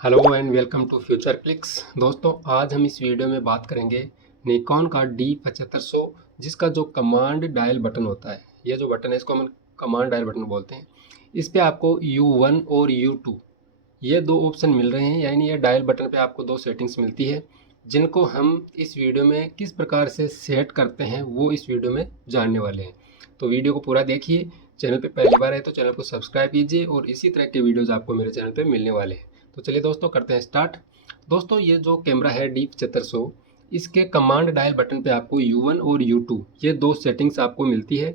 Hello and welcome to future clicks. दोस्तों, आज हम इस वीडियो में बात करेंगे निकॉन का D7500, जिसका जो कमांड डायल बटन होता है, यह जो बटन है इसको हम कमांड डायल बटन बोलते हैं। इस पे आपको U1 और U2 ये दो ऑप्शन मिल रहे हैं, यानी ये डायल बटन पे आपको दो सेटिंग्स मिलती है, जिनको हम इस वीडियो में किस प्रकार से सेट करते हैं वो इस वीडियो में जानने वाले हैं। तो वीडियो को पूरा देखिए। चैनल पे पहली बार है तो चैनल को सब्सक्राइब कीजिए और इसी तरह के वीडियोज़ आपको मेरे चैनल पे मिलने वाले हैं। तो चलिए दोस्तों, करते हैं स्टार्ट। दोस्तों, ये जो कैमरा है D7500, इसके कमांड डायल बटन पे आपको U1 और U2 ये दो सेटिंग्स आपको मिलती है।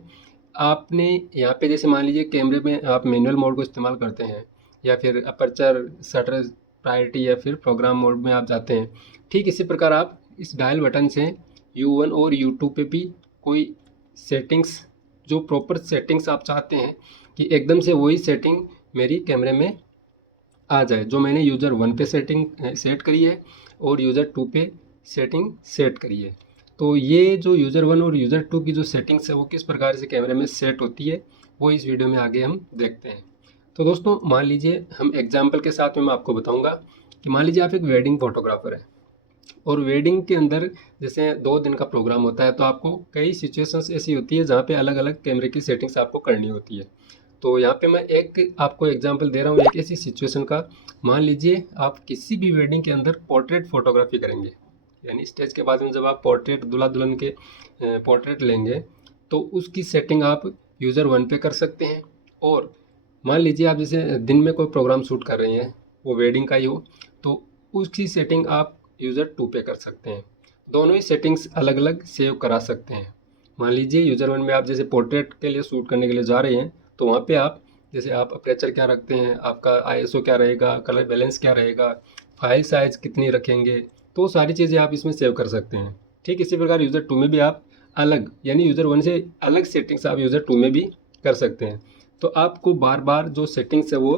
आपने यहाँ पे जैसे मान लीजिए कैमरे में आप मैनुअल मोड को इस्तेमाल करते हैं, या फिर अपर्चर, शटर प्रायोरिटी, या फिर प्रोग्राम मोड में आप जाते हैं। ठीक इसी प्रकार आप इस डायल बटन से U1 और U2 पे भी कोई सेटिंग्स, जो प्रॉपर सेटिंग्स आप चाहते हैं कि एकदम से वही सेटिंग मेरी कैमरे में आ जाए, जो मैंने यूज़र 1 पे सेटिंग सेट करी है और यूज़र 2 पे सेटिंग सेट करी है। तो ये जो यूज़र 1 और यूज़र 2 की जो सेटिंग्स है वो किस प्रकार से कैमरे में सेट होती है वो इस वीडियो में आगे हम देखते हैं। तो दोस्तों, मान लीजिए हम एग्जाम्पल के साथ में मैं आपको बताऊंगा कि मान लीजिए आप एक वेडिंग फोटोग्राफर है और वेडिंग के अंदर जैसे 2 दिन का प्रोग्राम होता है, तो आपको कई सिचुएशंस ऐसी होती है जहाँ पे अलग अलग कैमरे की सेटिंग्स आपको करनी होती है। तो यहाँ पे मैं एक आपको एग्जांपल दे रहा हूँ एक ऐसी सिचुएशन का। मान लीजिए आप किसी भी वेडिंग के अंदर पोर्ट्रेट फोटोग्राफी करेंगे, यानी स्टेज के बाद में जब आप पोर्ट्रेट दूल्हा दुल्हन के पोर्ट्रेट लेंगे, तो उसकी सेटिंग आप यूज़र 1 पे कर सकते हैं। और मान लीजिए आप जैसे दिन में कोई प्रोग्राम शूट कर रहे हैं, वो वेडिंग का ही हो, तो उसकी सेटिंग आप यूज़र 2 पे कर सकते हैं। दोनों ही सेटिंग्स अलग अलग सेव करा सकते हैं। मान लीजिए यूज़र 1 में आप जैसे पोर्ट्रेट के लिए शूट करने के लिए जा रहे हैं, तो वहाँ पे आप जैसे आप अपर्चर क्या रखते हैं, आपका ISO क्या रहेगा, कलर बैलेंस क्या रहेगा, फाइल साइज़ कितनी रखेंगे, तो सारी चीज़ें आप इसमें सेव कर सकते हैं। ठीक इसी प्रकार यूज़र 2 में भी आप अलग, यानी यूज़र 1 से अलग सेटिंग्स आप यूज़र 2 में भी कर सकते हैं। तो आपको बार बार जो सेटिंग्स है वो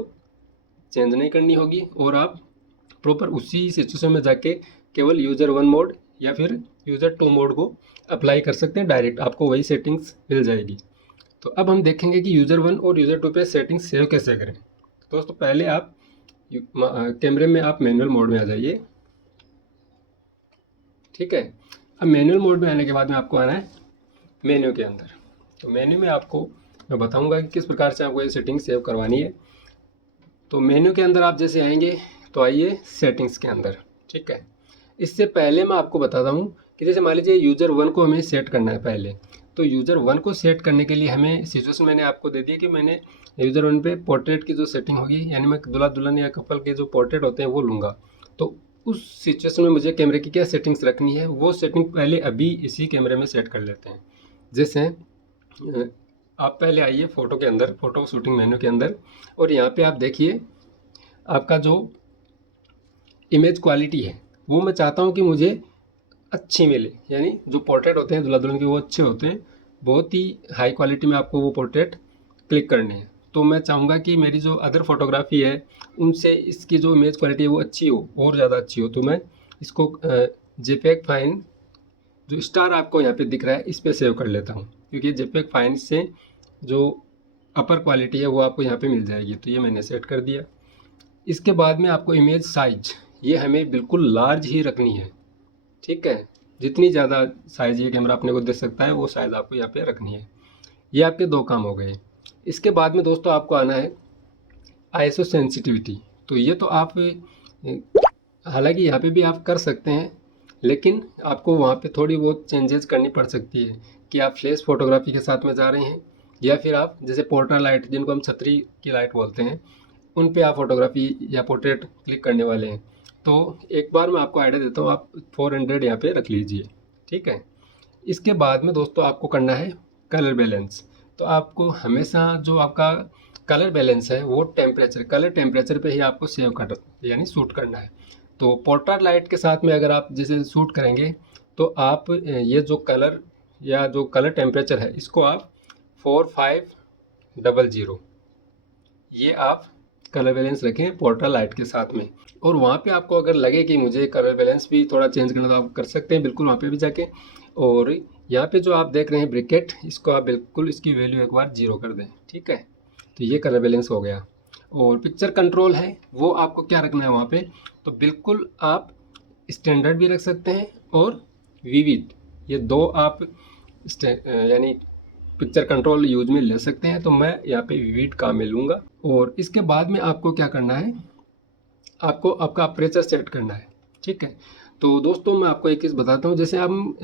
चेंज नहीं करनी होगी, और आप प्रॉपर उसी सिचुएशन में जाके केवल यूज़र 1 मोड या फिर यूज़र 2 मोड को अप्लाई कर सकते हैं। डायरेक्ट आपको वही सेटिंग्स मिल जाएगी। तो अब हम देखेंगे कि यूज़र 1 और यूज़र 2 पे सेटिंग सेव कैसे करें। दोस्तों, पहले आप कैमरे में आप मैनुअल मोड में आ जाइए। ठीक है, अब मैनुअल मोड में आने के बाद में आपको आना है मेन्यू के अंदर। तो मेन्यू में आपको मैं बताऊंगा कि किस प्रकार से आपको ये सेटिंग सेव करवानी है। तो मेन्यू के अंदर आप जैसे आएंगे तो आइए सेटिंग्स के अंदर। ठीक है, इससे पहले मैं आपको बताता हूँ कि जैसे मान लीजिए यूज़र 1 को हमें सेट करना है पहले। तो यूज़र 1 को सेट करने के लिए हमें सिचुएशन मैंने आपको दे दी कि मैंने यूज़र 1 पे पोर्ट्रेट की जो सेटिंग होगी, यानी मैं दूल्हा दुल्हन या कपल के जो पोर्ट्रेट होते हैं वो लूँगा। तो उस सिचुएशन में मुझे कैमरे की क्या सेटिंग्स रखनी है, वो सेटिंग पहले अभी इसी कैमरे में सेट कर लेते हैं। जैसे आप पहले आइए फ़ोटो के अंदर, फ़ोटो शूटिंग मेन्यू के अंदर, और यहाँ पे आप देखिए आपका जो इमेज क्वालिटी है वो मैं चाहता हूँ कि मुझे अच्छी मिले, यानी जो पोर्ट्रेट होते हैं दूल्हा दुल्हन के वो अच्छे होते हैं, बहुत ही हाई क्वालिटी में आपको वो पोर्ट्रेट क्लिक करने हैं। तो मैं चाहूँगा कि मेरी जो अदर फोटोग्राफी है उनसे इसकी जो इमेज क्वालिटी है वो अच्छी हो, और ज़्यादा अच्छी हो। तो मैं इसको JPEG फाइन, जो स्टार आपको यहाँ पे दिख रहा है, इस पर सेव कर लेता हूँ, क्योंकि JPEG फाइन से जो अपर क्वालिटी है वो आपको यहाँ पे मिल जाएगी। तो ये मैंने सेट कर दिया। इसके बाद में आपको इमेज साइज ये हमें बिल्कुल लार्ज ही रखनी है। ठीक है, जितनी ज़्यादा साइज़ ये कैमरा अपने को दे सकता है वो साइज़ आपको यहाँ पे रखनी है। ये आपके 2 काम हो गए। इसके बाद में दोस्तों आपको आना है ISO सेंसिटिविटी। तो ये तो आप हालांकि यहाँ पे भी आप कर सकते हैं, लेकिन आपको वहाँ पे थोड़ी बहुत चेंजेस करनी पड़ सकती है कि आप फ्लैश फोटोग्राफी के साथ में जा रहे हैं, या फिर आप जैसे पोर्ट्रेट लाइट, जिनको हम छतरी की लाइट बोलते हैं, उन पे आप फोटोग्राफी या पोर्ट्रेट क्लिक करने वाले हैं। तो एक बार मैं आपको आइडिया देता हूँ, आप 400 यहाँ पे रख लीजिए। ठीक है, इसके बाद में दोस्तों आपको करना है कलर बैलेंस। तो आपको हमेशा जो आपका कलर बैलेंस है वो टेम्परेचर, कलर टेम्परेचर पे ही आपको सेव कर, यानी शूट करना है। तो पोर्ट्रेट लाइट के साथ में अगर आप जैसे शूट करेंगे, तो आप ये जो कलर या जो कलर टेम्परेचर है इसको आप 4500 ये आप कलर बैलेंस रखें पोर्ट्रेट लाइट के साथ में। और वहाँ पे आपको अगर लगे कि मुझे कलर बैलेंस भी थोड़ा चेंज करना, तो आप कर सकते हैं बिल्कुल वहाँ पे भी जाके। और यहाँ पे जो आप देख रहे हैं ब्रिकेट, इसको आप बिल्कुल इसकी वैल्यू एक बार 0 कर दें। ठीक है, तो ये कलर बैलेंस हो गया। और पिक्चर कंट्रोल है वो आपको क्या रखना है वहाँ पे, तो बिल्कुल आप स्टैंडर्ड भी रख सकते हैं और विविड, ये दो आप यानी पिक्चर कंट्रोल यूज में ले सकते हैं। तो मैं यहाँ पे विविड का में लूँगा। और इसके बाद में आपको क्या करना है, आपको आपका अपर्चर सेट करना है। ठीक है, तो दोस्तों मैं आपको एक चीज़ बताता हूँ। जैसे हम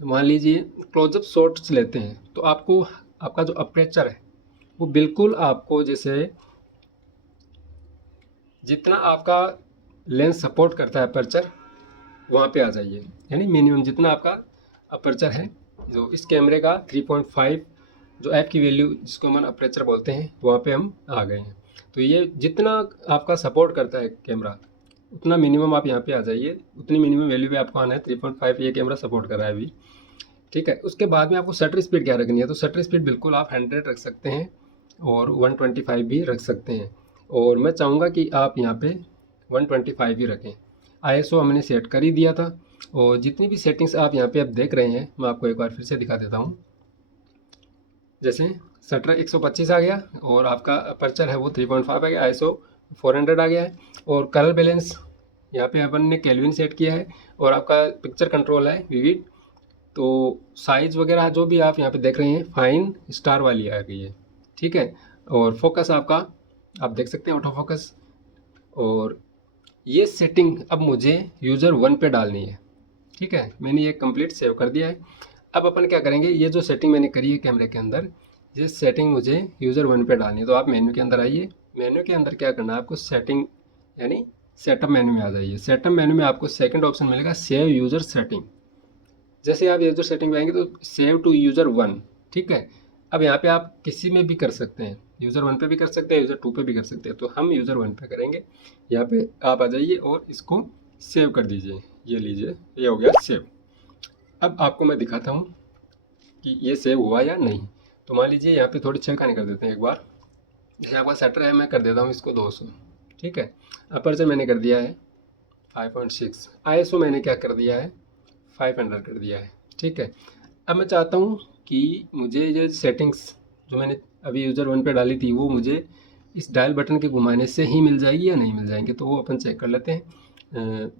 मान लीजिए क्लोजअप शॉट्स लेते हैं तो आपको आपका जो अपर्चर है वो बिल्कुल आपको जैसे जितना आपका लेंस सपोर्ट करता है अपर्चर वहाँ पे आ जाइए, यानी मिनिमम जितना आपका अपर्चर है। जो इस कैमरे का 3.5 जो ऐप की वैल्यू जिसको हम अपर्चर बोलते हैं वहाँ पे हम आ गए हैं। तो ये जितना आपका सपोर्ट करता है कैमरा उतना मिनिमम आप यहाँ पे आ जाइए, उतनी मिनिमम वैल्यू पे आपको आना है। 3.5 ये कैमरा सपोर्ट कर रहा है अभी। ठीक है, उसके बाद में आपको शटर स्पीड क्या रखनी है, तो शटर स्पीड बिल्कुल आप 100 रख सकते हैं और 125 भी रख सकते हैं। और मैं चाहूँगा कि आप यहाँ पे 125 ही रखें। ISO हमने सेट कर ही दिया था। और जितनी भी सेटिंग्स आप यहाँ पे अब देख रहे हैं मैं आपको एक बार फिर से दिखा देता हूँ। जैसे शटर 125 आ गया और आपका अपर्चर है वो 3.5 आ गया, ISO 400 आ गया है। और कलर बैलेंस यहाँ पे अपन ने केल्विन सेट किया है और आपका पिक्चर कंट्रोल है विविड। तो साइज़ वगैरह जो भी आप यहाँ पे देख रहे हैं फाइन स्टार वाली आ गई है। ठीक है, और फोकस आपका आप देख सकते हैं ऑटो फोकस। और ये सेटिंग अब मुझे यूज़र 1 पे डालनी है। ठीक है, मैंने ये कंप्लीट सेव कर दिया है। अब अपन क्या करेंगे, ये जो सेटिंग मैंने करी है कैमरे के अंदर, ये सेटिंग मुझे यूज़र 1 पे डालनी है। तो आप मेन्यू के अंदर आइए। मेन्यू के अंदर क्या करना है आपको, सेटिंग यानी सेटअप मेन्यू में आ जाइए। सेटअप मेन्यू में आपको सेकंड ऑप्शन मिलेगा सेव यूज़र सेटिंग। जैसे आप यूज़र सेटिंग में आएंगे तो सेव टू यूज़र 1। ठीक है, अब यहाँ पे आप किसी में भी कर सकते हैं, यूज़र 1 पे भी कर सकते हैं, यूज़र 2 पे भी कर सकते हैं। तो हम यूज़र 1 पे करेंगे। यहाँ पे आप आ जाइए और इसको सेव कर दीजिए। ये लीजिए, ये हो गया सेव। अब आपको मैं दिखाता हूँ कि ये सेव हुआ या नहीं। तो मान लीजिए यहाँ पे थोड़ी छेड़खानी कर देते हैं एक बार। जैसे आपका शटर है मैं कर देता हूँ इसको 200। ठीक है, अपर्चर मैंने कर दिया है 5.6, ISO मैंने क्या कर दिया है 500 कर दिया है। ठीक है, अब मैं चाहता हूँ कि मुझे ये सेटिंग्स जो मैंने अभी यूज़र 1 पे डाली थी वो मुझे इस डायल बटन के घुमाने से ही मिल जाएगी या नहीं मिल जाएंगे, तो वो अपन चेक कर लेते हैं।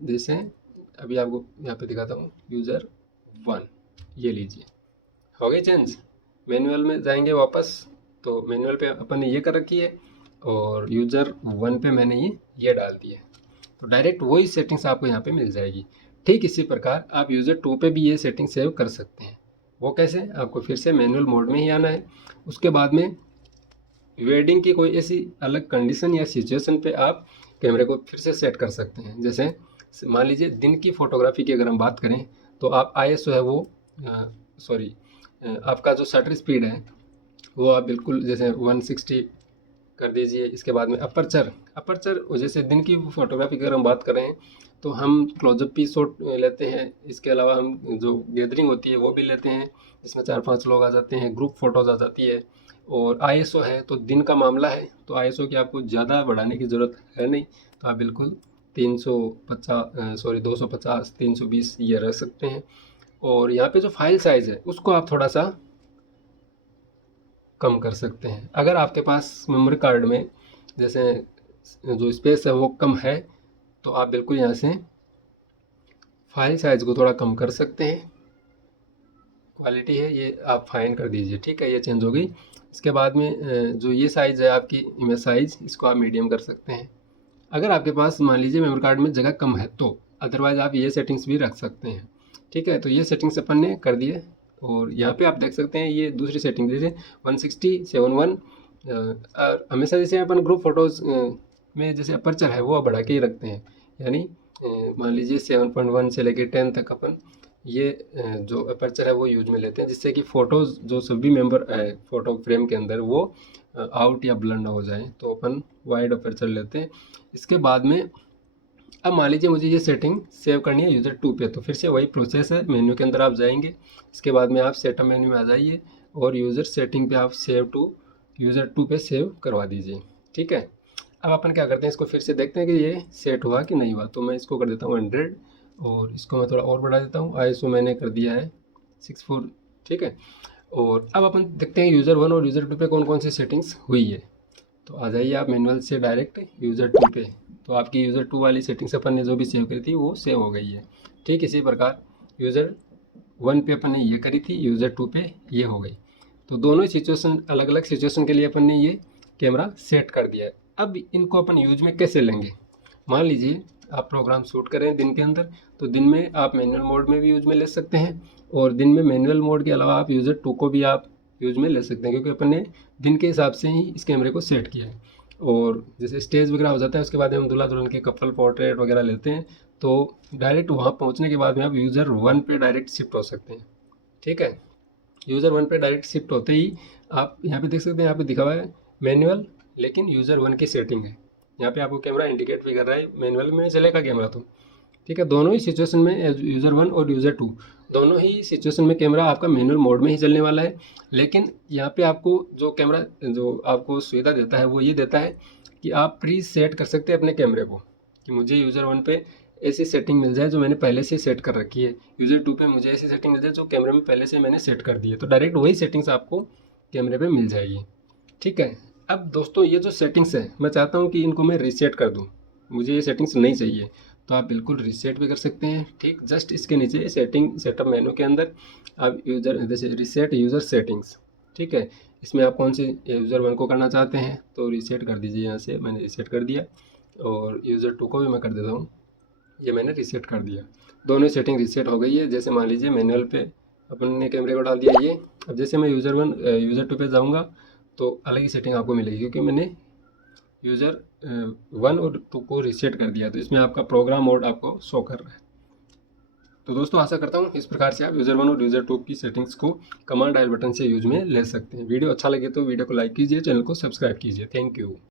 जैसे अभी आपको यहाँ पे दिखाता हूँ यूज़र 1, ये लीजिए हो गई चेंज। मैनुअल में जाएंगे वापस, तो मैनुअल पे अपन ने ये कर रखी है और यूज़र 1 पे मैंने ये डाल दी है। तो डायरेक्ट वही सेटिंग्स आपको यहाँ पे मिल जाएगी। ठीक इसी प्रकार आप यूज़र 2 पे भी ये सेटिंग सेव कर सकते हैं। वो कैसे, आपको फिर से मैनुअल मोड में ही आना है। उसके बाद में वेडिंग की कोई ऐसी अलग कंडीशन या सिचुएशन पे आप कैमरे को फिर से सेट कर सकते हैं। जैसे मान लीजिए दिन की फ़ोटोग्राफी की अगर हम बात करें तो आप ISO है वो आपका जो शटर स्पीड है वो आप बिल्कुल जैसे 160 कर दीजिए। इसके बाद में अपर्चर जैसे दिन की फ़ोटोग्राफी की अगर हम बात करें तो हम क्लोजअप भी शॉट लेते हैं। इसके अलावा हम जो गैदरिंग होती है वो भी लेते हैं, जिसमें 4-5 लोग आ जाते हैं, ग्रुप फ़ोटोज़ आ जाती है। और ISO है तो दिन का मामला है तो ISO की आपको ज़्यादा बढ़ाने की ज़रूरत है नहीं। तो आप बिल्कुल 250 320 ये रख सकते हैं। और यहाँ पे जो फाइल साइज़ है उसको आप थोड़ा सा कम कर सकते हैं। अगर आपके पास मेमोरी कार्ड में जैसे जो स्पेस है वो कम है तो आप बिल्कुल यहाँ से फाइल साइज़ को थोड़ा कम कर सकते हैं। क्वालिटी है ये आप फाइन कर दीजिए। ठीक है, ये चेंज हो गई। इसके बाद में जो ये साइज़ है आपकी इमेज साइज़, इसको आप मीडियम कर सकते हैं। अगर आपके पास मान लीजिए मेमोरी कार्ड में जगह कम है तो अदरवाइज़ आप ये सेटिंग्स भी रख सकते हैं। ठीक है, तो ये सेटिंग्स अपन ने कर दिए। और यहाँ पे आप देख सकते हैं ये दूसरी सेटिंग जैसे 160 7.1 हमेशा जैसे अपन ग्रुप फोटोज़ में जैसे अपर्चर है वो बढ़ा के ही रखते हैं। यानी मान लीजिए 7.1 से लेकर 10 तक अपन ये जो अपर्चर है वो यूज में लेते हैं, जिससे कि फ़ोटोज़ जो सभी मेंबर फ़ोटो फ्रेम के अंदर वो आउट या ब्लर ना हो जाए, तो अपन वाइड अपर्चर लेते हैं। इसके बाद में अब मान लीजिए मुझे ये सेटिंग सेव करनी है यूज़र 2 पे, तो फिर से वही प्रोसेस है। मेन्यू के अंदर आप जाएंगे, इसके बाद में आप सेटअप मेन्यू में आ जाइए और यूज़र सेटिंग पे आप सेव टू यूज़र 2 पे सेव करवा दीजिए। ठीक है, अब अपन क्या करते हैं, इसको फिर से देखते हैं कि ये सेट हुआ कि नहीं हुआ। तो मैं इसको कर देता हूँ 100 और इसको मैं थोड़ा और बढ़ा देता हूँ। ISO मैंने कर दिया है 64। ठीक है, और अब अपन देखते हैं यूज़र 1 और यूज़र 2 पे कौन कौन सी सेटिंग्स हुई है। तो आ जाइए आप मैनुअल से डायरेक्ट यूज़र 2 पे। तो आपकी यूज़र 2 वाली सेटिंग्स अपन ने जो भी सेव करी थी वो सेव हो गई है। ठीक इसी प्रकार यूज़र 1 पे अपन ने ये करी थी, यूज़र 2 पे ये हो गई। तो दोनों ही सिचुएशन, अलग अलग सिचुएशन के लिए अपन ने ये कैमरा सेट कर दिया है। अब इनको अपन यूज में कैसे लेंगे? मान लीजिए आप प्रोग्राम शूट कर रहे हैं दिन के अंदर, तो दिन में आप मैनुअल मोड में भी यूज में ले सकते हैं, और दिन में मैनुअल मोड के अलावा आप यूज़र 2 को भी आप यूज में ले सकते हैं, क्योंकि अपन ने दिन के हिसाब से ही इस कैमरे को सेट किया है। और जैसे स्टेज वगैरह हो जाता है, उसके बाद हम दूल्हा दुल्हन के कपल पोर्ट्रेट वगैरह लेते हैं, तो डायरेक्ट वहाँ पहुँचने के बाद में आप यूज़र 1 पे डायरेक्ट शिफ्ट हो सकते हैं। ठीक है, यूज़र 1 पे डायरेक्ट शिफ्ट होते ही आप यहाँ पे देख सकते हैं, यहाँ पे दिखा हुआ है मैनुअल, लेकिन यूज़र 1 की सेटिंग है। यहाँ पे आपको कैमरा इंडिकेट भी कर रहा है मैनुअल में चलेगा कैमरा तो। ठीक है, दोनों ही सिचुएशन में यूज़र 1 और यूज़र 2 दोनों ही सिचुएशन में कैमरा आपका मैनुअल मोड में ही चलने वाला है। लेकिन यहाँ पे आपको जो कैमरा जो आपको सुविधा देता है वो ये देता है कि आप प्री सेट कर सकते हैं अपने कैमरे को, कि मुझे यूज़र 1 पे ऐसी सेटिंग मिल जाए जो मैंने पहले से सेट कर रखी है, यूज़र 2 पे मुझे ऐसी सेटिंग मिल जाए जो कैमरे में पहले से मैंने सेट कर दी है, तो डायरेक्ट वही सेटिंग्स आपको कैमरे पे मिल जाएगी। ठीक है, अब दोस्तों ये जो सेटिंग्स है मैं चाहता हूँ कि इनको मैं रीसेट कर दूँ, मुझे ये सेटिंग्स नहीं चाहिए, तो आप बिल्कुल रीसेट भी कर सकते हैं। ठीक, जस्ट इसके नीचे सेटिंग सेटअप मेनू के अंदर आप यूज़र जैसे रीसेट यूज़र सेटिंग्स, ठीक है, इसमें आप कौन से यूज़र 1 को करना चाहते हैं तो रीसेट कर दीजिए। यहाँ से मैंने रीसेट कर दिया, और यूज़र 2 को भी मैं कर देता हूँ, ये मैंने रीसेट कर दिया। दोनों सेटिंग रीसेट हो गई है। जैसे मान लीजिए मैनुअल पे अपन ने कैमरे को डाल दिया ये, अब जैसे मैं यूज़र 2 पे जाऊँगा तो अलग ही सेटिंग आपको मिलेगी, क्योंकि मैंने यूज़र 1 और 2 को रीसेट कर दिया, तो इसमें आपका प्रोग्राम मोड आपको शो कर रहा है। तो दोस्तों आशा करता हूँ इस प्रकार से आप यूज़र 1 और यूज़र 2 की सेटिंग्स को कमांड डायल बटन से यूज में ले सकते हैं। वीडियो अच्छा लगे तो वीडियो को लाइक कीजिए, चैनल को सब्सक्राइब कीजिए। Thank you.